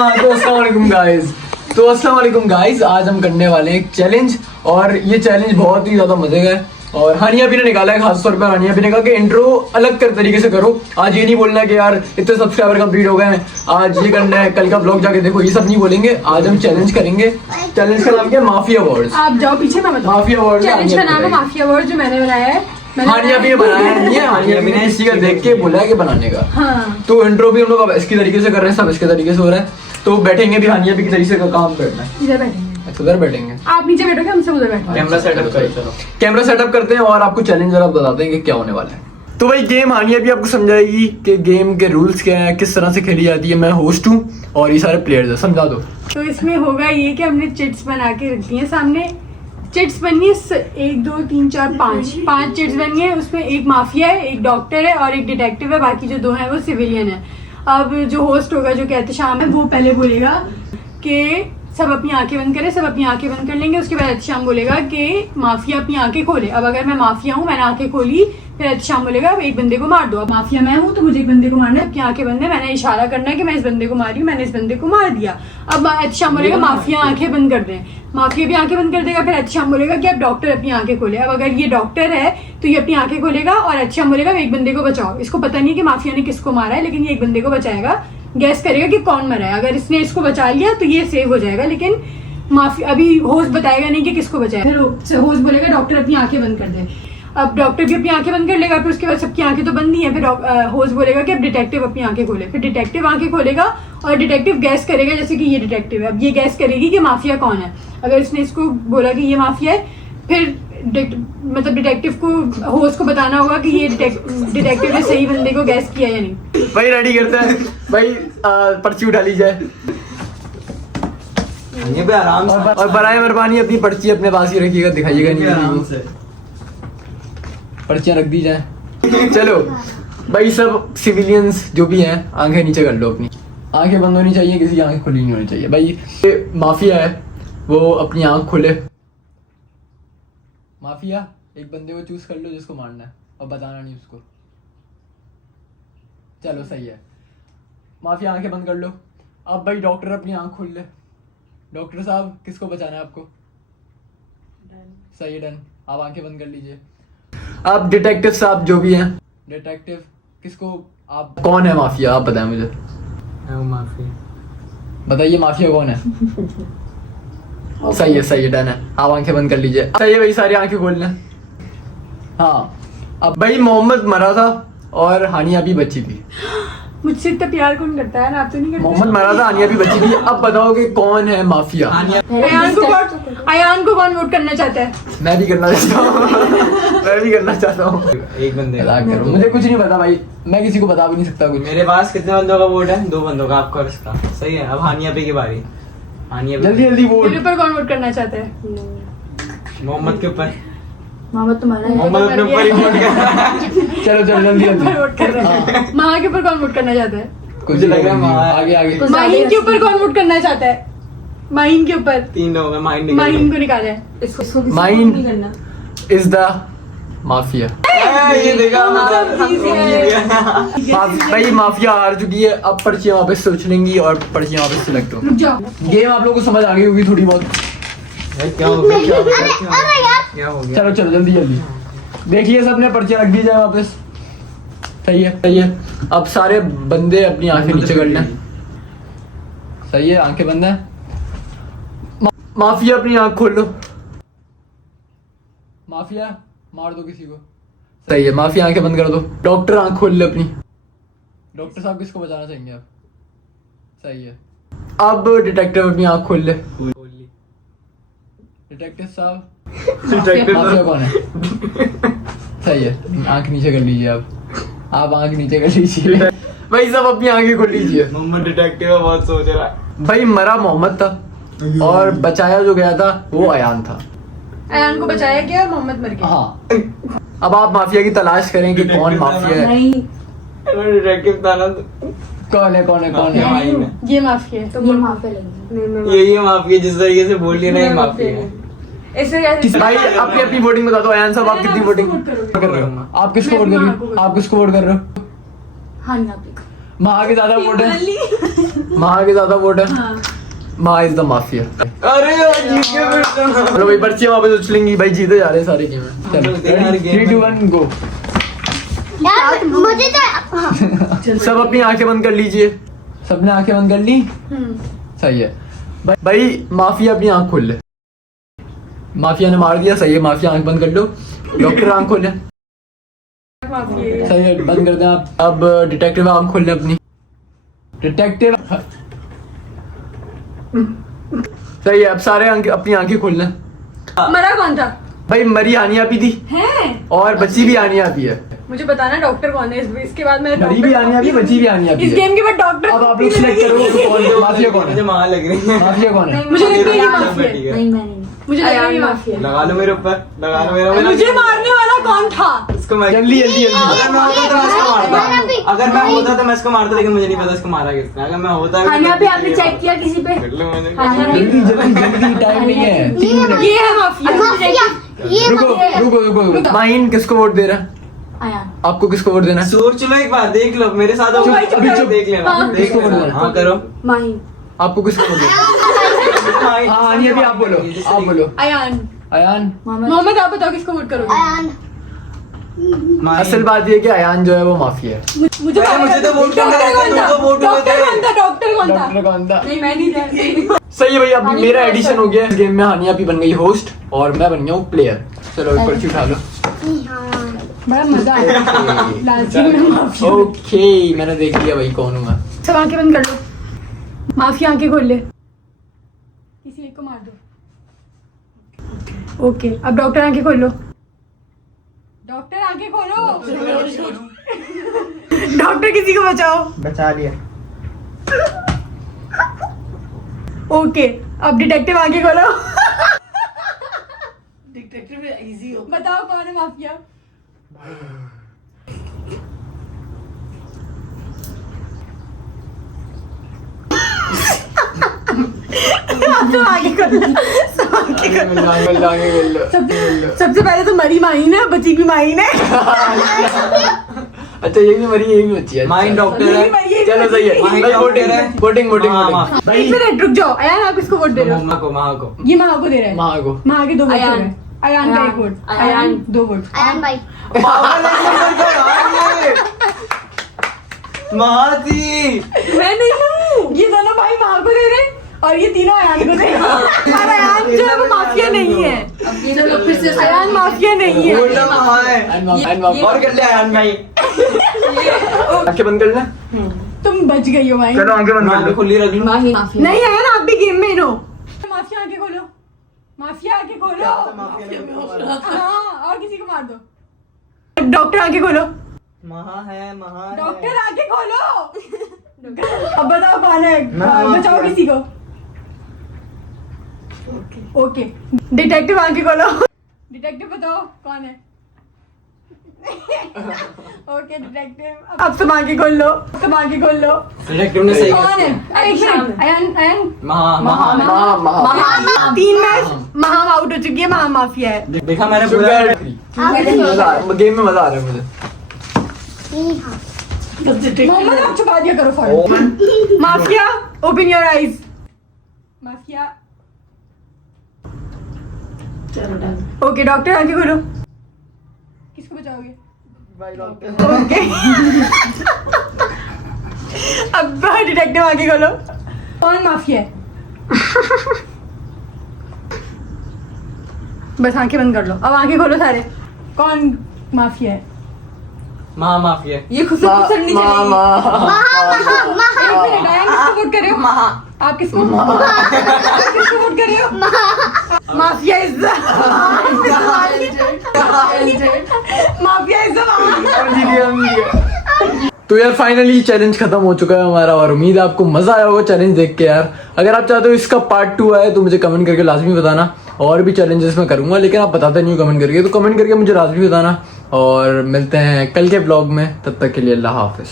तो अस्सलाम वालेकुम गाइस, आज हम करने वाले हैं एक चैलेंज और ये चैलेंज बहुत ही ज्यादा मजे का है। और हानिया भी ने निकाला है, खास तौर पे हानिया भी ने कहा कि इंट्रो अलग कर तरीके से करो। आज ये नहीं बोलना कि यार इतने सब्सक्राइबर कंप्लीट हो गए हैं, आज ये करना है, कल का ब्लॉग जाके देखो, ये सब नहीं बोलेंगे। आज हम चैलेंज करेंगे। चैलेंज का नाम क्या है? Mafia awards. आप जाओ पीछे, मैं बताऊं। माफिया अवार्ड चैलेंज का नाम है माफिया अवार्ड, जो मैंने बनाया है। हानिया भी बनाया नहीं है, हानिया भी ने इसी का देख के बोला है कि बनाने का। हाँ। तो इंट्रो भी हम लोग इसकी तरीके से कर रहे हैं, सब इसके तरीके से हो रहा है। तो बैठेंगे भी हानिया भी की तरीके से काम करना है। इधर बैठेंगे। अच्छा, उधर बैठेंगे। आप नीचे बैठोगे, हमसे उधर बैठो। कैमरा सेटअप करते हैं और आपको चैलेंज जरा बताते हैं कि क्या होने वाला है। तो भाई गेम हानिया भी आपको समझाएगी कि गेम के रूल्स क्या हैं, किस तरह से खेली जाती है। मैं होस्ट हूँ और ये सारे प्लेयर्स हैं, समझा दो। तो इसमें होगा ये कि हमने चिट्स बना के रखी है सामने। चिट्स बनी है 1 2 3 4 5 चिट्स बनी है। उसमें एक माफिया है, एक डॉक्टर है और एक डिटेक्टिव है। बाकी जो 2 हैं वो सिविलियन है। अब जो होस्ट होगा, जो कहते शाम है, वो पहले बोलेगा कि सब अपनी आंखें बंद करें। सब अपनी आंखें बंद कर लेंगे। उसके बाद एहतशाम बोलेगा कि माफिया अपनी आंखें खोले। अब अगर मैं माफिया हूँ, मैंने आंखें खोली, फिर एहतशाम बोलेगा अब एक बंदे को मार दो। अब माफिया मैं हूँ तो मुझे एक बंदे को मारना है। अपनी आंखें बंद है, मैंने इशारा करना है कि मैं इस बंदे को मारी हूँ, मैंने इस बंदे को मार दिया। अब एहतशाम बोलेगा माफिया आंखें बंद कर दें। माफिया भी आंखें बंद कर देगा। फिर एहतशाम बोलेगा कि अब डॉक्टर अपनी आंखें खोले। अब अगर ये डॉक्टर है तो ये अपनी आंखें खोलेगा और एहतशाम बोलेगा एक बंदे को बचाओ। इसको पता नहीं कि माफिया ने किसको मारा है, लेकिन ये एक बंदे को बचाएगा। गैस करेगा कि कौन मरा है। अगर इसने इसको बचा लिया तो ये सेव हो जाएगा, लेकिन माफी अभी होस्ट बताएगा नहीं कि किसको बचाया। फिर होस्ट बोलेगा डॉक्टर अपनी आंखें बंद कर दे। अब डॉक्टर भी अपनी आंखें बंद कर लेगा। फिर उसके बाद सबकी आंखें तो बंद ही है। फिर होस्ट बोलेगा कि अब डिटेक्टिव अपनी आंखें खोले। फिर डिटेक्टिव आंखें खोलेगा और डिटेक्टिव गैस करेगा, जैसे कि ये डिटेक्टिव है। अब ये गैस करेगी कि माफिया कौन है। अगर इसने इसको बोला कि ये माफिया है, फिर मतलब डिटेक्टिव को, होस्ट को बताना होगा कि ये डिटेक्टिव ने सही बंदे को गैस किया या नहीं। भाई रेडी करते हैं भाई, पर्ची उठा ली जाए आराम से। और बराए मेहरबानी अपनी पर्ची अपने पास ही रखिएगा, दिखाइएगा नहीं। पर्चियां रख दी जाए। चलो भाई, सब सिविलियंस जो भी हैं आंखें नीचे कर लो। अपनी आंखें बंद होनी चाहिए, किसी की आंखें खुली नहीं होनी चाहिए। भाई ये माफिया है, वो अपनी आंख खोले। माफिया एक बंदे को चूज कर लो जिसको मारना है, और बताना नहीं उसको। चलो सही है, माफिया आंखें बंद कर लो। अब भाई डॉक्टर अपनी आंख खोल ले। डॉक्टर साहब किसको बचाना है आपको? सही है, डन। आप आंखें बंद कर लीजिए। अब डिटेक्टिव साहब जो भी हैं, डिटेक्टिव किसको, आप कौन है माफिया? आप बताएं मुझे। माफिया बताइए माफिया कौन है? सही है, डन है। आप आंखें बंद कर लीजिए। सही है भाई, सारी आंखें खोल लें। हाँ, अब भाई मोहम्मद मरा था और हानिया भी बची थी। मुझसे इतना प्यार कौन करता है ना? आप तो नहीं करते। मोहम्मद मरा था, हानिया भी बची थी। अब बताओ कि कौन है माफिया? अयान को कौन वोट करना चाहता है? मैं भी करना चाहता हूँ। एक बंदे का। मुझे कुछ नहीं पता भाई, मैं किसी को बता भी नहीं सकता कुछ। मेरे पास कितने बंदों का वोट है? 2 बंदों का, आपका और इसका। सही है। अब हानिया पे की बारी। हानिया पे जल्दी वोट। मेरे ऊपर कौन वोट करना चाहता है? मोहम्मद के ऊपर। मोहम्मद तुम्हारा है। मोहम्मद अपने ऊपर ही वोट कर। चलो जल्दी वोट कर रहा है। माँ के ऊपर कौन वोट करना चाहता है? कुछ लग रहा है आगे। माहिन के ऊपर कौन वोट करना चाहता है? माहिन के ऊपर 3 लोग हैं। माहिन को निकाला है। इसको माइन इज द माफिया। ये देखा भाई माफिया हार चुकी है। अब पर्चियां वापस से उछलेंगी और पर्चियां वापस सिलेक्ट हो। रुक जाओ। गेम आप लोगों को समझ आ गई होगी थोड़ी बहुत। क्या हो गया? चलो जल्दी देखिए, सबने पर्चियां रख दी जाए वापस। सही है। अब सारे बंदे अपनी आंखें नीचे कर लें। सही है, आंखें बंद है। माफिया अपनी आंख खोल लो। माफिया मार दो किसी को। सही है, माफिया आंखें बंद कर दो। डॉक्टर आंख खोल ले अपनी। डॉक्टर साहब किसको बचाना चाहेंगे आप? सही है। अब डिटेक्टिव अपनी आंख खोल ले। डिटेक्टिव साहब, माफिया कौन है? सही है, आंख नीचे कर लीजिए। आप आंख नीचे कर लीजिए। भाई सब अपनी आंखें खोल लीजिए। मोहम्मद डिटेक्टिव बहुत सोच रहा है। भाई मरा मोहम्मद था और बचाया जो गया था वो अयान था। अयान को बचाया गया और मोहम्मद मर गया। हाँ, अब आप माफिया की तलाश करें कि कौन माफिया है। डिटेक्टिव था ना। कौन है? ये माफिया है। तो ये माफिया लगी। ये माफिया जिस तरीके से बोल रही है ना, ये माफिया है। ऐसे भाई अपनी वोटिंग बता दो। अयान साहब आप कितनी वोटिंग कर रहे हो? आप किसको वोट कर रहे हो? आप किसको वोट कर रहे हो? हाँ, यहाँ पे माँ के ज्यादा वोट है। महा के ज्यादा वोट है। हाँ महा इज द माफिया। अरे यार जीत गए फिर तो। चलो भाई पर्चियां वापस उछलेंगी भाई, जीते जा रहे हैं सारे गेम। चलो यार, game 3 2 1 गो। यार मुझे तो सब अपनी आंखें बंद कर लीजिए। सबने आंखें बंद कर ली? सही है भाई। माफिया अपनी आंख खोल ले। माफिया ने मार दिया, सही है। माफिया आंख बंद कर लो। डॉक्टर आंख खोल ले, माफिया। सही है, बंद कर दें आप। अब डिटेक्टिव आंख खोल ले अपनी। डिटेक्टिव सही है। अब सारे अपनी आंखें खोल लें। मरा कौन था? भाई मरी हानिया भी थी है? और बची भी हानिया भी है। मुझे बताना डॉक्टर कौन है इसके बाद। मैं मरी भी हानिया भी, बची भी हानिया भी इस है। गेम के बाद डॉक्टर अब आप लोग सिलेक्ट करो कौन है माफिया, कौन मुझे है महा लग रही है। माफिया, कौन है। मुझे लगता है ये ठीक माफिया है। है। नहीं मैं नहीं मुझे लग रहा है ये माफिया है। लगा लो मेरे ऊपर, लगा लो मेरा। मुझे मारने वाला कौन था? इसको मैं जल्दी जल्दी अगर जल्दी। मैं होता तो मैं इसको मैं मारता। भी- अगर मैं होता तो मैं इसको मारता, लेकिन मुझे नहीं पता इसको मारा किसने। अगर मैं होता हानिया पे आपने चेक किया किसी पे? कर लो मैंने। हानिया पे- जल्दी जल्दी जल्दी, टाइम नहीं है। 3 मिनट। ये है माफिया। माफिया ये रुको माफिया रुको रुको। माइन किसको वोट दे रहा है? आया आपको किसको वोट देना है? सोच लो एक बार, देख लो मेरे साथ चुप भाई, चुप अभी भाई। देख लेना, हाँ। देख किसको लेना। बोलना? हाँ करो। माही आपको किसको वोट देना? हाँ हानिया भी आप बोलो, आप बोलो। अयान। अयान। मोहम्मद आप बताओ किसको वोट करोगे? आयान असल बात ये है कि अयान जो है वो माफिया है। मुझे अरे मुझे तो वोट करना डॉक्टर है, कौन था? तुम तो वोट डॉक्टर देते। कौन था? डॉक्टर कौन था? डॉक्टर कौन था? नहीं मैं नहीं जानती। सही है भाई। अब मेरा एडिशन हो गया इस गेम में। हानिया भी बन गई होस्ट और मैं बन गया हूँ प्लेयर। चलो एक पर्ची उठा लो। बड़ा मजा आया। लालची में माफिया। ओके मैंने देख लिया भाई कौन हूँ मैं। सब आंखें बंद कर लो। माफिया आंखें खोल ले। किसी एक को मार दो। ओके अब डॉक्टर आंखें खोल लो। डॉक्टर आंखें खोलो। डॉक्टर किसी को बचाओ। बचा लिया। ओके अब डिटेक्टिव आंखें खोलो। डिटेक्टिव इजी हो। बताओ कौन है माफिया? आप तो आगे खोलो। सब आगे खोलो। सबसे पहले तो मरी माहीन है, बची भी माहीन है। अच्छा ये भी मरी ये भी बची है। माइन डॉक्टर है। चलो सही है माइन भाई। डॉक्टर वोटिंग है। वोटिंग वोटिंग हाँ, वोटिंग। एक मिनट रुक जाओ। अयान आप किसको वोट दे रहे हो? महा को। ये महा को दे रहे हैं। महा को। महा के 2 वोट हो अयान। गए। अयान का 1 वोट। अयान। अयान 2 वोट। आयान भाई पागल है ये यार ये। महा थी। मैं नहीं हूँ। ये दोनों भाई महा को दे रहे हैं और ये तीनों अयान को दे रहे हैं। और अयान जो है वो माफिया नहीं है। चलो फिर से अयान माफिया नहीं है। बोलना महा है। अयान माफिया। और कर ले आयान भाई। आंखें बंद कर ले। तुम बच गई हो भाई। चलो आंखें बंद कर मैं लो। खुली रख लूं। माही माफिया नहीं अयान आप भी गेम में ही रहो। माफिया आके खोलो। माफिया आके खोलो। हाँ और किसी को मार दो। डॉक्टर आके खोलो। महा है, महा है। डॉक्टर आके खोलो। अब बताओ कौन है? बचाओ किसी को। ओके डिटेक्टिव आके खोलो। डिटेक्टिव बताओ कौन है? ओके डिटेक्टिव अब तुम आके खोल लो। तुम आके खोल लो। डिटेक्टिव ने सही कौन है? कहा। एक मिनट। अयान अयान महा महा 3 मैच महा आउट हो चुकी है। महा माफिया है। देखा मैंने पूरा। गेम में मजा आ रहा है मुझे। मोहम्मद आप छुपा दिया करो form. Mafia open your eyes. Mafia चलो डन ओके डॉक्टर आके खोलो। किसको बचाओगे? ओके अब डिटेक्टिव आके खोलो। कौन माफिया है? बस आंखें बंद कर लो। अब आंखें खोलो सारे। कौन माफिया है? महा माफिया। ये खुद से नहीं चलेगी। एक मिनट, अयान किसको वोट कर रहे हो? आप किसको किसको वोट कर रहे हो? Mafia is the mafia is the तो यार फाइनली चैलेंज खत्म हो चुका है हमारा और उम्मीद है आपको मजा आया होगा चैलेंज देख के। यार अगर आप चाहते हो इसका पार्ट 2 आए तो मुझे कमेंट करके लाजमी बताना। और भी चैलेंजेस मैं करूंगा लेकिन आप बताते नहीं हो कमेंट करके, तो कमेंट करके मुझे लाजमी बताना। और मिलते हैं कल के ब्लॉग में, तब तक के लिए अल्लाह हाफिज।